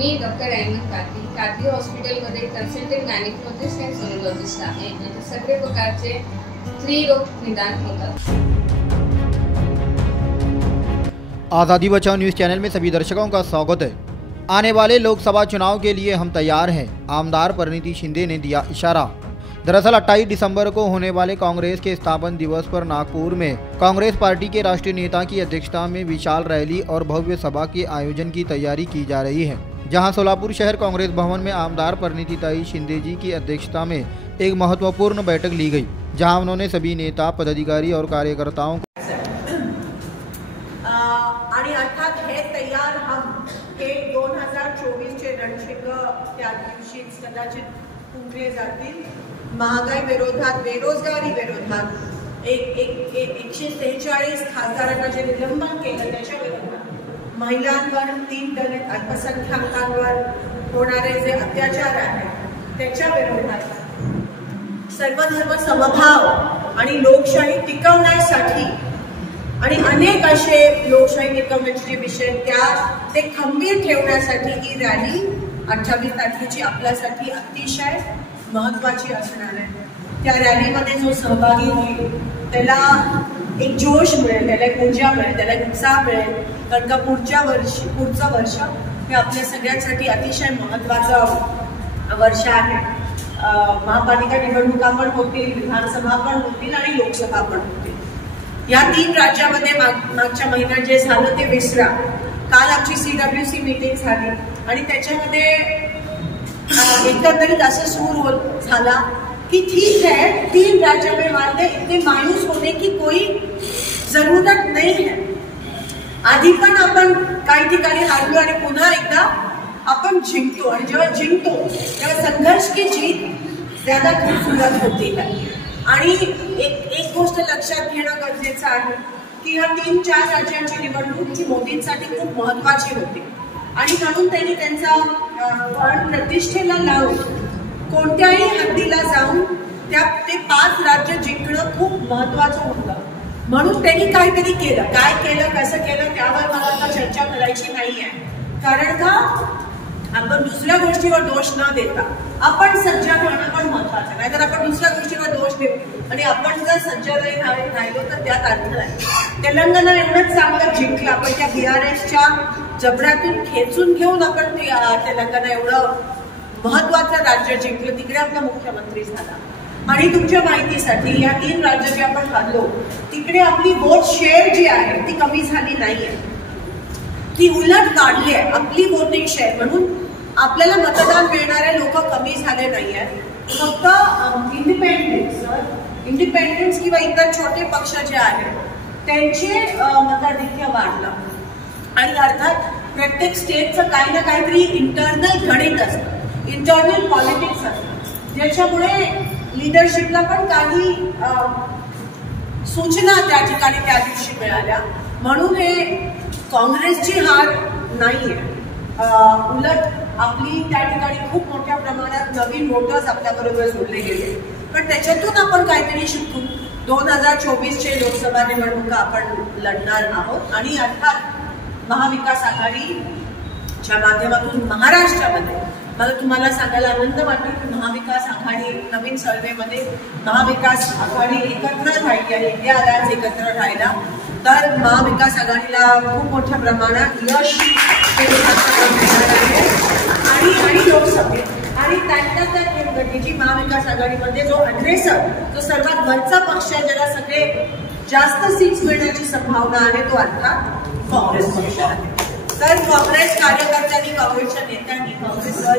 मी doctor Ahmad Qadri हॉस्पिटलमध्ये consultant gynaecologist आणि sonologist आहे। इथे सगळे प्रकारचे स्त्रीरोग निदान होतात। आज़ादी बचाओ न्यूज़ चैनल में सभी दर्शकों का स्वागत है। आने वाले लोकसभा चुनाव के लिए हम तैयार हैं, आमदार परिणीति शिंदे ने दिया इशारा। दरअसल 28 दिसंबर को होने वाले कांग्रेस के स्थापना दिवस पर नागपुर में कांग्रेस पार्टी के राष्ट्रीय नेता की अध्यक्षता में विशाल रैली और भव्य सभा के आयोजन की तैयारी की जा रही है, जहां सोलापुर शहर कांग्रेस भवन में आमदार परिणीति शिंदे जी की अध्यक्षता में एक महत्वपूर्ण बैठक ली गई, जहां उन्होंने सभी नेता, पदाधिकारी और कार्यकर्ताओं को आणि अर्थात हे तयार हम हे 2024 चे रणशिंग त्या दिवशीच कदाचित फुंकले जातील। महागाई विरोधात, बेरोजगारी विरोधात 143 खासदारांना जे निलंबन केलं त्याच्या विरोधात, महिलांवर, 3 दलित अल्पसंख्याकांवर होणारे जे अत्याचार आहेत त्याच्या विरोधात, सर्वधर्म समभाव आणि लोकशाही टिकवण्यासाठी आणि अनेक असे लोकशाही टिकवण्याचे विषय ते खंबीर ठेवण्यासाठी ही रॅली 28 तारखेची आपल्यासाठी अतिशय महत्त्वाची असणार आहे। त्या रॅलीमध्ये जो सहभागी होईल त्याला एक जोश मिळेल, त्याला एक ऊर्जा मिळेल, त्याला एक उत्साह मिळेल, कारण का पुढचं वर्ष हे आपल्या सगळ्यांसाठी अतिशय महत्त्वाचं वर्ष आहे। महापालिका निवडणुका पण होतील, विधानसभा पण होतील आणि लोकसभा पण होतील। या 3 राज्यामध्ये मागच्या महिन्यात जे झालं ते विसरा। काल आमची CWC मीटिंग झाली आणि त्याच्यामध्ये एकंदरीत असं सूर झाला कि ठीक है, 3 राज्य में वाले इतने मायूस होने की कोई जरूरत नहीं है। आधी पण आपण काही ठिकाणी हारलो आणि पुन्हा एकदा आपण जिंकतो, आणि जेव्हा जिंकतो तेव्हा संघर्ष की जीत ज्यादा खूबसूरत होती है। आणि एक गोष्ट लक्षात घेणं गरजेचं आहे की ह्या 3-4 राज्यांची निवडणूक ही मोदींसाठी खूप महत्त्वाची होती, आणि म्हणून त्यांनी त्यांचा प्रतिष्ठेला लावून कोणत्याही हद्दीला जाऊन ते 5 राज्य जिंकणं खूप महत्त्वाचं होतं। म्हणून त्यांनी काहीतरी केलं, काय केलं, कसं केलं त्यावर मला आता चर्चा करायची नाहीये, कारण का आपण दुसऱ्या गोष्टीवर दोष न देता आपण सज्ज राहणं पण महत्त्वाचं, नाहीतर आपण दुसऱ्या गोष्टीवर दोष देऊ आणि आपण जर सज्ज राहिलो तर त्यात अर्थ नाही। तेलंगणा एवढंच चांगलं जिंकलं, आपण त्या BRSच्या जबड्यातून खेचून घेऊन आपण तेलंगणा एवढं महत्त्वाचं राज्य जिंकलं, तिकडे आपला मुख्यमंत्री झाला। आणि तुमच्या माहितीसाठी या 3 राज्य जे आपण हरलो तिकडे आपली वोट शेअर जी आहे ती कमी झाली नाहीये, ती उलट काढली आहे आपली वोटिंग शेअर। म्हणून आपल्याला मतदान मिळणारे लोक कमी झाले नाहीये, फक्त इंडिपेंडेंट्स किंवा इतर छोटे पक्ष जे आहेत त्यांचे मताधिक्य वाढलं। आणि अर्थात प्रत्येक स्टेटचं काही ना काहीतरी इंटरनल गणित असतं, इंटरनल पॉलिटिक्स असतं, ज्याच्यामुळे लिडरशिपला पण काही सूचना त्या ठिकाणी त्या दिवशी मिळाल्या। म्हणून हे काँग्रेसची हार नाहीये, उलट आपली त्या ठिकाणी खूप मोठ्या प्रमाणात नवीन वोटर्स आपल्याबरोबर जोडले गेले, पण त्याच्यातून आपण काहीतरी शिकू। 2024 चे लोकसभा निवडणुका आपण लढणार आहोत आणि अर्थात महाविकास आघाडीच्या माध्यमातून महाराष्ट्रामध्ये मला तुम्हाला सांगायला आनंद वाटतो की महाविकास आघाडी नवीन सर्वेमध्ये महाविकास आघाडी एकत्र राहिली आहे, इंडिया अलायन्स एकत्र राहिला तर महाविकास आघाडीला खूप मोठ्या प्रमाणात यश मिळणार आहे। आणि लोकसभेत आणि त्यातल्या गतीची महाविकास आघाडीमध्ये जो अग्रेसर, जो सर्वात वरचा पक्ष आहे, ज्याला सगळे जास्त सीट्स मिळण्याची संभावना आहे, तो अर्थात काँग्रेस पक्ष आहे। तर काँग्रेस कार्यकर्त्यांनी, काँग्रेसच्या नेत्यांनी काँग्रेसवर